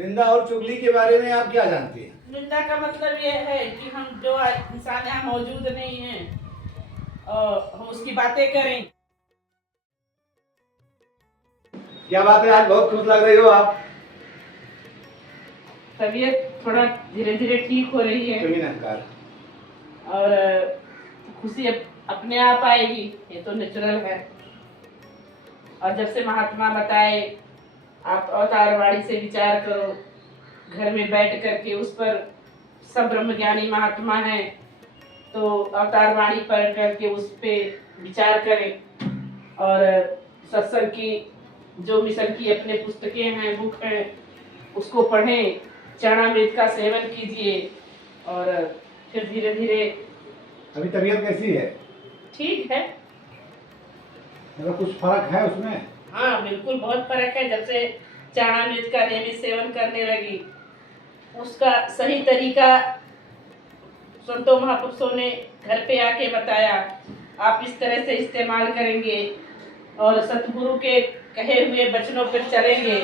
निंदा और चुगली के बारे में आप क्या जानती हैं? निंदा का मतलब ये है कि हम जो इंसान यहाँ मौजूद नहीं हैं और हम उसकी बातें करें। क्या बात है, आज बहुत खुश लग रही हो आप। तबीयत थोड़ा धीरे धीरे ठीक हो रही है कोई नमस्कार। और खुशी अपने आप आएगी, ये तो नेचुरल है। और जब से महात्मा बताए आप अवतारवाणी से विचार करो, घर में बैठ करके उस पर सब ब्रह्मज्ञानी महात्मा हैं तो अवतारवाणी पढ़ करके उस पे विचार करें और सत्संग की जो मिशन की अपने पुस्तकें हैं, बुक हैं, उसको पढ़ें, चरणामृत का सेवन कीजिए और फिर धीरे धीरे। अभी तबीयत कैसी है? ठीक है। मतलब कुछ फर्क है उसमें? हाँ बिल्कुल, बहुत फर्क है। जब से चरणामृत का नियमित सेवन करने लगी, उसका सही तरीका संतों महापुरुषों ने घर पे आके बताया। आप इस तरह से इस्तेमाल करेंगे और सतगुरु के कहे हुए वचनों पर चलेंगे।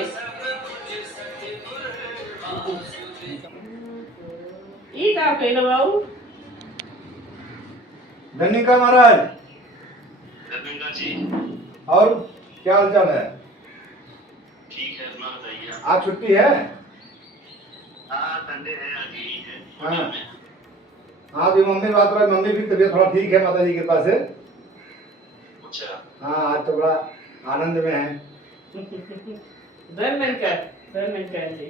ठीक आप कह लो बाबू। धन्यका महाराज। धन्यका जी। और क्या हाल चाल है? ठीक है, अपना बताइए। आज छुट्टी है? हाँ, संडे है, आज यही है। हाँ हाँ, भी मम्मी बात रहा है, मम्मी भी तबीयत थोड़ा ठीक है माता जी के पास है। अच्छा। हाँ, आज तो बड़ा आनंद में है। धन्यकार जी।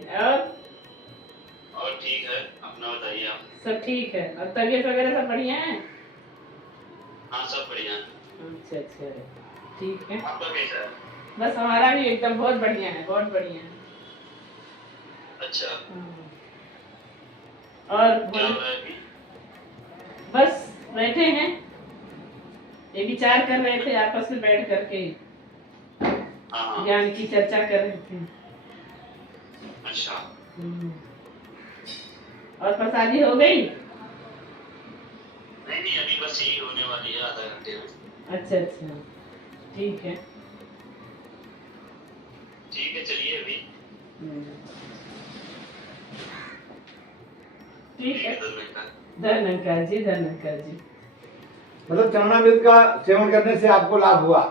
और ठीक है, अपना बताइए आप। सब ठीक है और तबीयत वगैरह सब बढ़िया है? हाँ, सब बढ़िया। अच्छा अच्छा, ठीक है। आपका कैसा है? बस हमारा भी एकदम बहुत बढ़िया है, बहुत बढ़िया है। अच्छा। और क्या हो रहा है अभी? बस बैठे हैं, ये विचार कर रहे थे आपस में बैठ करके, हाँ। ज्ञान की चर्चा कर रहे थे। अच्छा। और प्रसादी हो गई? नहीं नहीं, अभी बस यही होने वाली है, आधा घंटे में। अच्छा अच्छा, ठीक है। ठीक है, चलिए अभी। ठीक है। धन्यवाद। धन्यकार जी, धन्यकार जी। मतलब चरणामृत का सेवन करने से आपको लाभ हुआ?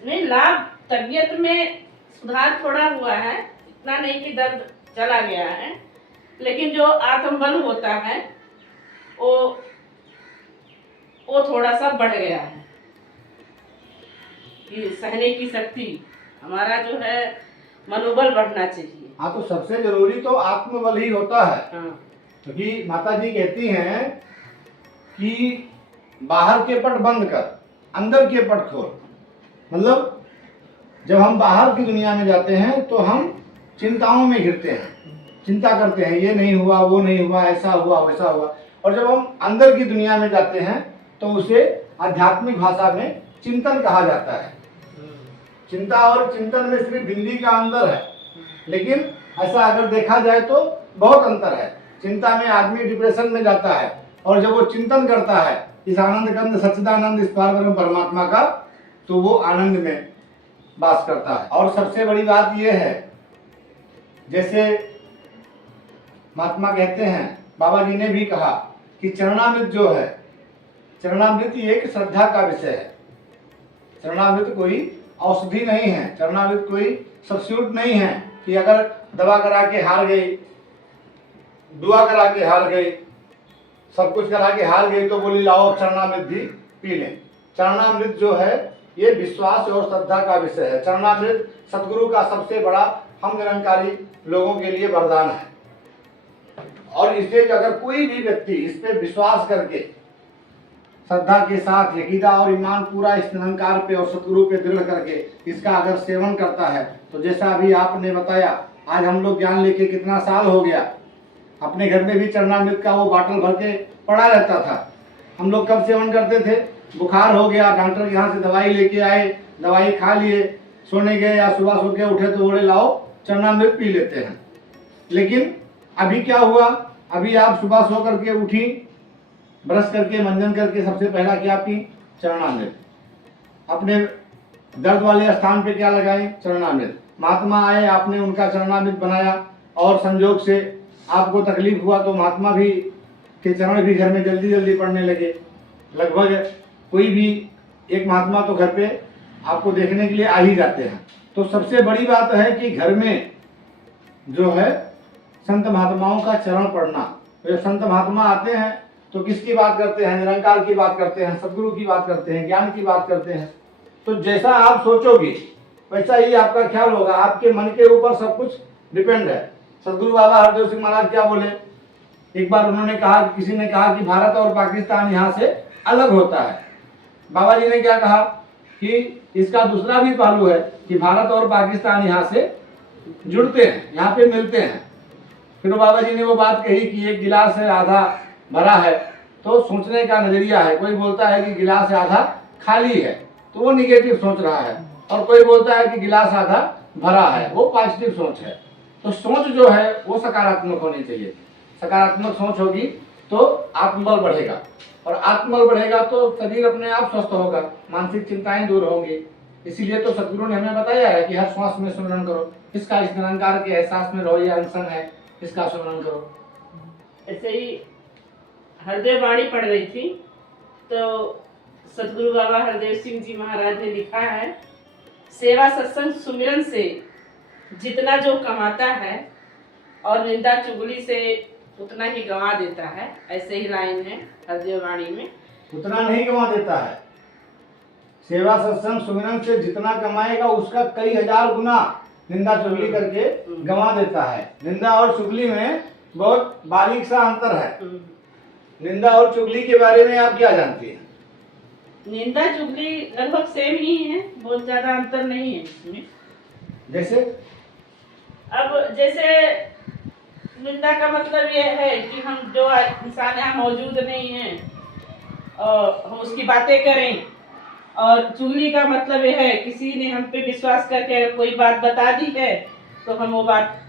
नहीं, लाभ तबीयत में सुधार थोड़ा हुआ है, इतना नहीं कि दर्द चला गया है, लेकिन जो आत्मबल होता है वो थोड़ा सा बढ़ गया है। ये सहने की शक्ति, हमारा जो है मनोबल बढ़ना चाहिए। हाँ, तो सबसे जरूरी तो आत्मबल ही होता है। हाँ। क्योंकि माता जी कहती हैं कि बाहर के पट बंद कर, अंदर के पट खोल। मतलब जब हम बाहर की दुनिया में जाते हैं तो हम चिंताओं में घिरते हैं, चिंता करते हैं, ये नहीं हुआ, वो नहीं हुआ, ऐसा हुआ, वैसा हुआ। और जब हम अंदर की दुनिया में जाते हैं तो उसे आध्यात्मिक भाषा में चिंतन कहा जाता है। चिंता और चिंतन में सिर्फ बिंदी का अंतर है, लेकिन ऐसा अगर देखा जाए तो बहुत अंतर है। चिंता में आदमी डिप्रेशन में जाता है और जब वो चिंतन करता है इस आनंद कंद सच्चिदानंद इस पारब्रह्म परमात्मा का, तो वो आनंद में वास करता है। और सबसे बड़ी बात ये है, जैसे महात्मा कहते हैं, बाबा जी ने भी कहा कि चरणामृत जो है, चरणामृत एक श्रद्धा का विषय है। चरणामृत कोई औषधि नहीं है, चरणामृत कोई सब्स्टिट्यूट नहीं है कि अगर दवा करा के हार गई, दुआ करा के हार गई, सब कुछ करा के हार गई तो बोली लाओ चरणामृत भी पी लें। चरणामृत जो है ये विश्वास और श्रद्धा का विषय है। चरणामृत सतगुरु का सबसे बड़ा हम निरंकारी लोगों के लिए वरदान है। और इसे अगर कोई भी व्यक्ति इस पे विश्वास करके श्रद्धा के साथ यकीदा और ईमान पूरा इस निरंकार पे और सतगुरु पे दृढ़ करके इसका अगर सेवन करता है, तो जैसा अभी आपने बताया, आज हम लोग ज्ञान लेके कितना साल हो गया, अपने घर में भी चरणामृत का वो बाटल भर के पड़ा रहता था। हम लोग कब सेवन करते थे? बुखार हो गया, डॉक्टर के यहाँ से दवाई लेके आए, दवाई खा लिए, सोने गए या सुबह सो के उठे तो बोले लाओ चरणामृत पी लेते हैं। लेकिन अभी क्या हुआ? अभी आप सुबह सो करके उठी, ब्रश करके मंजन करके सबसे पहला क्या पी? चरणामृत। अपने दर्द वाले स्थान पे क्या लगाए? चरणामृत। महात्मा आए, आपने उनका चरणामृत बनाया, और संजोग से आपको तकलीफ हुआ तो महात्मा भी के चरण भी घर में जल्दी जल्दी पड़ने लगे। लगभग कोई भी एक महात्मा तो घर पे आपको देखने के लिए आ ही जाते हैं। तो सबसे बड़ी बात है कि घर में जो है संत महात्माओं का चरण पढ़ना। तो संत महात्मा आते हैं तो किसकी बात करते हैं? निरंकार की बात करते हैं, सदगुरु की बात करते हैं, ज्ञान की बात करते हैं। तो जैसा आप सोचोगे वैसा ही आपका ख्याल होगा। आपके मन के ऊपर सब कुछ डिपेंड है। सदगुरु बाबा हरदेव सिंह महाराज क्या बोले? एक बार उन्होंने कहा, किसी ने कहा कि भारत और पाकिस्तान यहाँ से अलग होता है। बाबा जी ने क्या कहा कि इसका दूसरा भी पहलू है कि भारत और पाकिस्तान यहाँ से जुड़ते हैं, यहाँ पे मिलते हैं। फिर बाबा जी ने वो बात कही कि एक गिलास है आधा भरा है, तो सोचने का नजरिया है। कोई बोलता है कि गिलास आधा खाली है तो वो निगेटिव सोच रहा है, और कोई बोलता है कि गिलास आधा भरा है, वो पॉजिटिव सोच है। तो सोच जो है वो सकारात्मक होनी चाहिए। सकारात्मक सोच होगी तो आत्मबल बढ़ेगा, और आत्मबल बढ़ेगा तो शरीर अपने आप स्वस्थ होगा, मानसिक चिंताएं दूर होंगी। इसीलिए तो सदगुरु ने हमें बताया है कि हर श्वास में सुमरन करो, इसका इस निरंकार के एहसास में रहो, ये अनशन है, इसका सुमरन करो। ऐसे ही हरदेव वाणी पढ़ रही थी तो सदगुरु बाबा हरदेव सिंह जी महाराज ने लिखा है, सेवा सत्संग सुमिरन से जितना जो कमाता है और निंदा चुगली से उतना ही गंवा देता है। ऐसे ही लाइन है हरदेव वाणी में। उतना नहीं गंवा देता है। सेवा सत्संग सुमिरन से जितना कमाएगा उसका कई हजार गुना निंदा चुगली करके गंवा देता है। निंदा और चुगली में बहुत बारीक सा अंतर है। निंदा और चुगली के बारे में आप क्या जानती हैं? निंदा चुगली लगभग सेम ही है, बहुत ज्यादा अंतर नहीं है इसमें। जैसे अब जैसे निंदा का मतलब ये है कि हम जो इंसान यहाँ मौजूद नहीं है और हम उसकी बातें करें, और चुगली का मतलब ये है किसी ने हम पे विश्वास करके अगर कोई बात बता दी है तो हम वो बात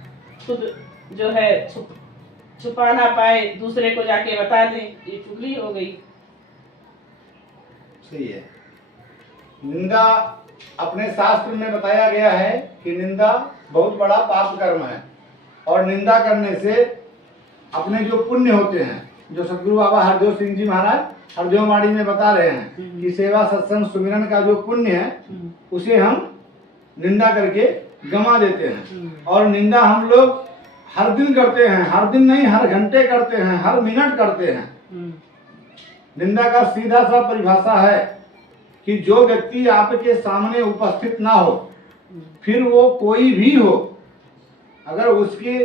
खुद जो है छुपा ना पाए, दूसरे को जाके बता दें, ये चुगली हो गई। सही है। निंदा अपने शास्त्र में बताया गया है कि निंदा बहुत बड़ा पाप कर्म है, और निंदा करने से अपने जो पुण्य होते हैं, जो सदगुरु बाबा हरदेव सिंह जी महाराज हरदेव वाणी में बता रहे हैं कि सेवा सत्संग सुमिरन का जो पुण्य है उसे हम निंदा करके गंवा देते हैं। और निंदा हम लोग हर दिन करते हैं, हर दिन नहीं, हर घंटे करते हैं, हर मिनट करते हैं। निंदा का सीधा सा परिभाषा है कि जो व्यक्ति आपके सामने उपस्थित ना हो, फिर वो कोई भी हो, अगर उसकी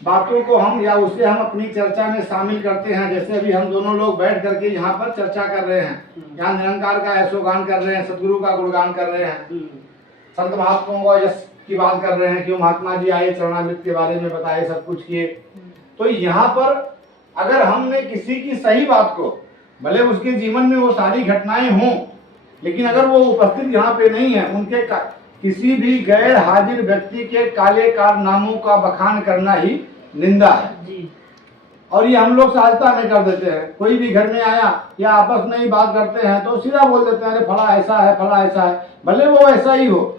बातों को हम या उसे हम अपनी चर्चा में शामिल करते हैं, जैसे अभी हम दोनों लोग बैठ करके यहाँ पर चर्चा कर रहे हैं, यहाँ निरंकार का ऐशोगान कर रहे हैं, सदगुरु का गुणगान कर रहे हैं, संत महात्माओं का यश की बात कर रहे हैं कि वो महात्मा जी आए, चरणामृत के बारे में बताए, सब कुछ किए। तो यहाँ पर अगर हमने किसी की सही बात को, भले उसके जीवन में वो सारी घटनाएं हों, लेकिन अगर वो उपस्थित यहाँ पे नहीं है, उनके किसी भी गैर हाजिर व्यक्ति के काले कारनामों का बखान करना ही निंदा है जी। और ये हम लोग सहजता में कर देते हैं। कोई भी घर में आया या आपस में ही बात करते हैं तो सीधा बोल देते हैं, अरे फला ऐसा है, फला ऐसा है। भले वो ऐसा ही हो,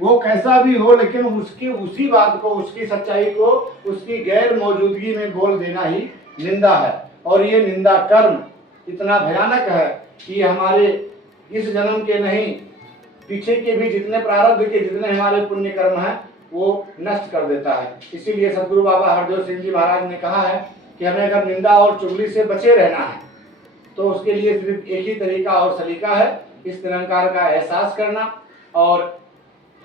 वो कैसा भी हो, लेकिन उसकी उसी बात को, उसकी सच्चाई को उसकी गैर मौजूदगी में बोल देना ही निंदा है। और ये निंदा कर्म इतना भयानक है कि हमारे इस जन्म के नहीं, पीछे के भी जितने प्रारब्ध के जितने हमारे पुण्य कर्म हैं वो नष्ट कर देता है। इसीलिए सदगुरु बाबा हरदेव सिंह जी महाराज ने कहा है कि हमें अगर निंदा और चुगली से बचे रहना है तो उसके लिए सिर्फ एक ही तरीका और सलीका है, इस निरंकार का एहसास करना और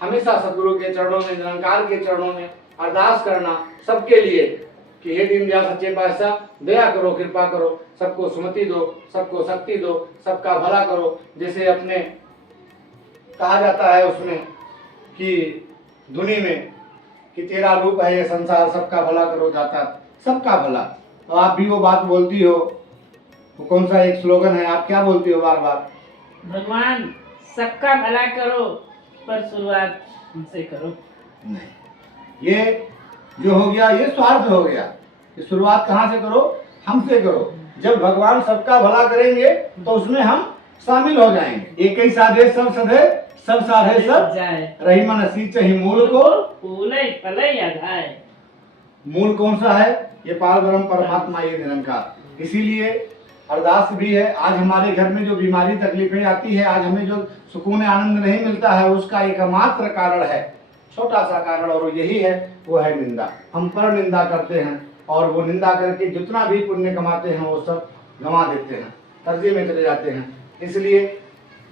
हमेशा सदगुरु के चरणों में, निरंकार के चरणों में अरदास करना सबके लिए कि हे दीनदयाल सच्चे पातशाह, दया करो, कृपा करो, सबको सुमति दो, सबको शक्ति दो, सबका भला करो। जैसे अपने कहा जाता है उसमें कि धुनी में कि तेरा रूप है ये संसार, सबका भला करो जाता, सबका भला। तो आप भी वो बात बोलती हो, वो कौन सा एक स्लोगन है, आप क्या बोलती हो बार बार? भगवान सबका भला करो पर शुरुआत हमसे करो। नहीं, ये जो हो गया ये स्वार्थ हो गया। ये शुरुआत कहाँ से करो? हमसे करो। जब भगवान सबका भला करेंगे तो उसमें हम शामिल हो जाएंगे। एक ही साधे सब सधे, सब साधे सब जाए, रही मन सी चही मूल को फूले फले या जाए। मूल कौन सा है? ये पार ब्रह्म परमात्मा, ये निरंकार। इसीलिए अरदास भी है। आज हमारे घर में जो बीमारी तकलीफें आती है, आज हमें जो सुकून आनंद नहीं मिलता है, उसका एकमात्र कारण है, छोटा सा कारण, और यही है, वो है निंदा। हम पर निंदा करते हैं और वो निंदा करके जितना भी पुण्य कमाते हैं वो सब गंवा देते हैं, कर्जे में चले जाते हैं। इसलिए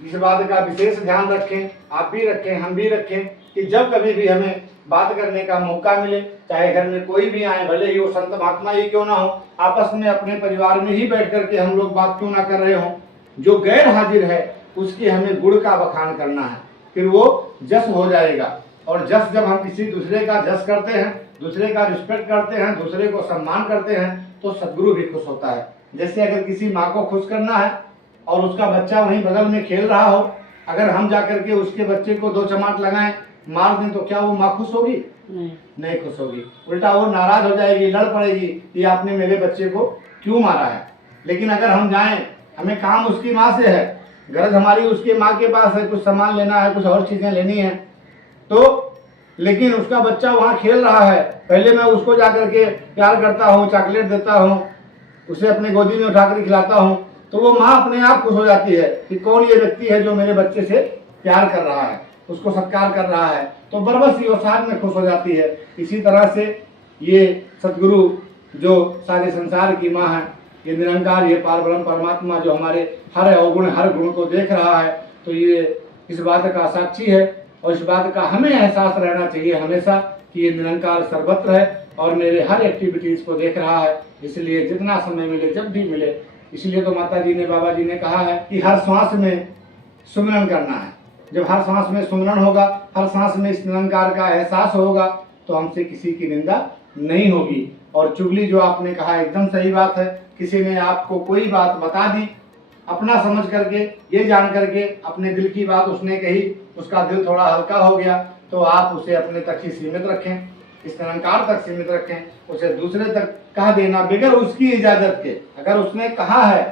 इस बात का विशेष ध्यान रखें, आप भी रखें, हम भी रखें, कि जब कभी भी हमें बात करने का मौका मिले, चाहे घर में कोई भी आए, भले ही वो संत महात्मा ही क्यों ना हो, आपस में अपने परिवार में ही बैठ करके हम लोग बात क्यों ना कर रहे हों, जो गैर हाजिर है उसकी हमें गुण का बखान करना है, फिर वो जस हो जाएगा। और जस जब हम किसी दूसरे का जस करते हैं, दूसरे का रिस्पेक्ट करते हैं, दूसरे को सम्मान करते हैं, तो सदगुरु भी खुश होता है। जैसे अगर किसी माँ को खुश करना है और उसका बच्चा वहीं बगल में खेल रहा हो, अगर हम जाकर के उसके बच्चे को 2 चमाट लगाएं, मार दें, तो क्या वो माँ खुश होगी? नहीं खुश होगी, उल्टा वो नाराज हो जाएगी, लड़ पड़ेगी कि आपने मेरे बच्चे को क्यों मारा है। लेकिन अगर हम जाएं, हमें काम उसकी माँ से है, गरज हमारी उसके माँ के पास है, कुछ सामान लेना है, कुछ और चीज़ें लेनी है, तो लेकिन उसका बच्चा वहाँ खेल रहा है, पहले मैं उसको जाकर के प्यार करता हूँ, चॉकलेट देता हूँ, उसे अपने गोदी में उठाकर खिलाता हूँ, तो वो माँ अपने आप खुश हो जाती है कि कौन ये व्यक्ति है जो मेरे बच्चे से प्यार कर रहा है, उसको सत्कार कर रहा है, तो बरबस ही वो साथ में खुश हो जाती है। इसी तरह से ये सतगुरु जो सारे संसार की माँ है, ये निरंकार, ये पार ब्रह्म परमात्मा जो हमारे हर अवगुण हर गुण को देख रहा है, तो ये इस बात का साक्षी है और इस बात का हमें एहसास रहना चाहिए हमेशा कि ये निरंकार सर्वत्र है और मेरे हर एक्टिविटीज़ को देख रहा है। इसलिए जितना समय मिले, जब भी मिले, इसलिए तो माता जी ने, बाबा जी ने कहा है कि हर सांस में सुमिरन करना है। जब हर सांस में सुमिरन होगा, हर सांस में इस निरंकार का एहसास होगा, तो हमसे किसी की निंदा नहीं होगी। और चुगली जो आपने कहा एकदम सही बात है। किसी ने आपको कोई बात बता दी, अपना समझ करके, ये जान करके अपने दिल की बात उसने कही, उसका दिल थोड़ा हल्का हो गया, तो आप उसे अपने तक ही सीमित रखें, इस निरंकार तक सीमित रखें। उसे दूसरे तक कह देना बगैर उसकी इजाज़त के, अगर उसने कहा है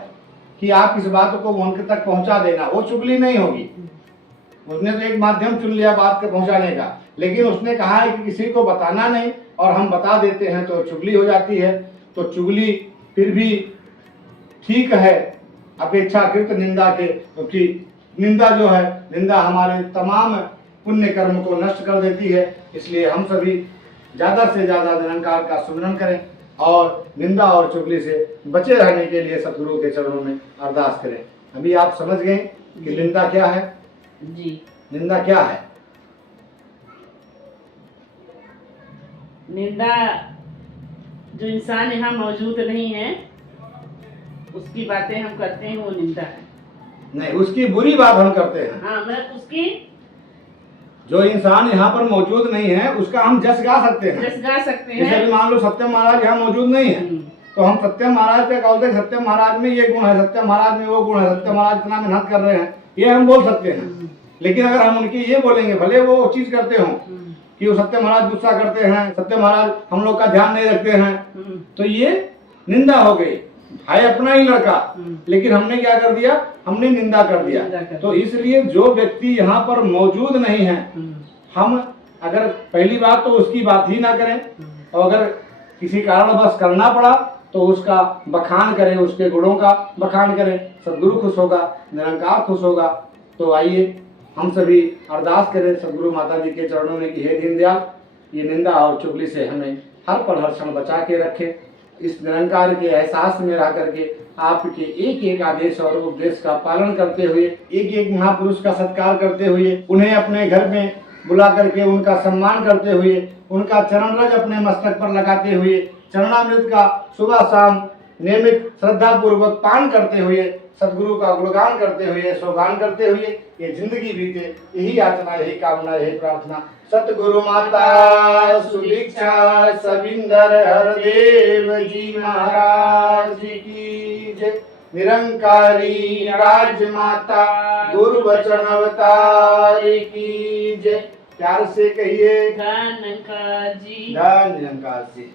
कि आप इस बात को उनके तक पहुंचा देना, वो चुगली नहीं होगी। उसने तो एक माध्यम चुन लिया बात के पहुंचाने का, लेकिन उसने कहा है कि किसी को बताना नहीं और हम बता देते हैं, तो चुगली हो जाती है। तो चुगली फिर भी ठीक है अपेक्षाकृत निंदा के, क्योंकि निंदा जो है, निंदा हमारे तमाम पुण्य कर्म को नष्ट कर देती है। इसलिए हम सभी ज़्यादा से ज़्यादा निरंकार का सुमिरन करें और निंदा और चुगली से बचे रहने के लिए सतगुरु के चरणों में अरदास करें। अभी आप समझ गए कि निंदा क्या है? जी, निंदा क्या है? निंदा जो इंसान यहाँ मौजूद नहीं है उसकी बातें हम करते हैं, वो निंदा है। नहीं, उसकी बुरी बात हम करते हैं। हाँ, मतलब उसकी, जो इंसान यहाँ पर मौजूद नहीं है उसका हम जस गा सकते हैं। जस गा सकते जैसे हैं। अभी मान लो सत्यम महाराज यहाँ मौजूद नहीं है, तो हम सत्यम महाराज पे बोलते हैं सत्यम महाराज में ये गुण है, सत्यम महाराज में वो गुण है, सत्यम महाराज इतना मेहनत कर रहे हैं, ये हम बोल सकते हैं। लेकिन अगर हम उनकी ये बोलेंगे, भले वो चीज करते हों कि वो सत्य महाराज गुस्सा करते हैं, सत्य महाराज हम लोग का ध्यान नहीं रखते हैं, तो ये निंदा हो गई। है अपना ही लड़का, लेकिन हमने क्या कर दिया? हमने निंदा कर दिया। तो इसलिए जो व्यक्ति यहाँ पर मौजूद नहीं है, हम अगर पहली बात तो उसकी बात ही ना करें, और अगर किसी कारणवश करना पड़ा तो उसका बखान करें, उसके गुणों का बखान करें। सदगुरु खुश होगा, निरंकार खुश होगा। तो आइए हम सभी अरदास करें सदगुरु माता जी के चरणों में कि हे दीनदयाल, ये निंदा और चुगली से हमें हर पल हर क्षण बचा के रखें। इस निरंकार के एहसास में रह करके आपके एक एक आदेश और उपदेश का पालन करते हुए, एक एक महापुरुष का सत्कार करते हुए, उन्हें अपने घर में बुला करके उनका सम्मान करते हुए, उनका चरण रज अपने मस्तक पर लगाते हुए, चरणामृत का सुबह शाम नियमित श्रद्धा पूर्वक पान करते हुए, सदगुरु का गुणगान करते हुए, सोगान करते हुए ये जिंदगी बीते। यही याचना, यही कामना, यही प्रार्थना। सतगुरु माता सुदीक्षा सविंदर हरदेव जी महाराज की जय। निरंकारी राजमाता गुरु वचन अवतारी की जय। प्यार से कहिए धन्यकार जी। धन्यकार जी।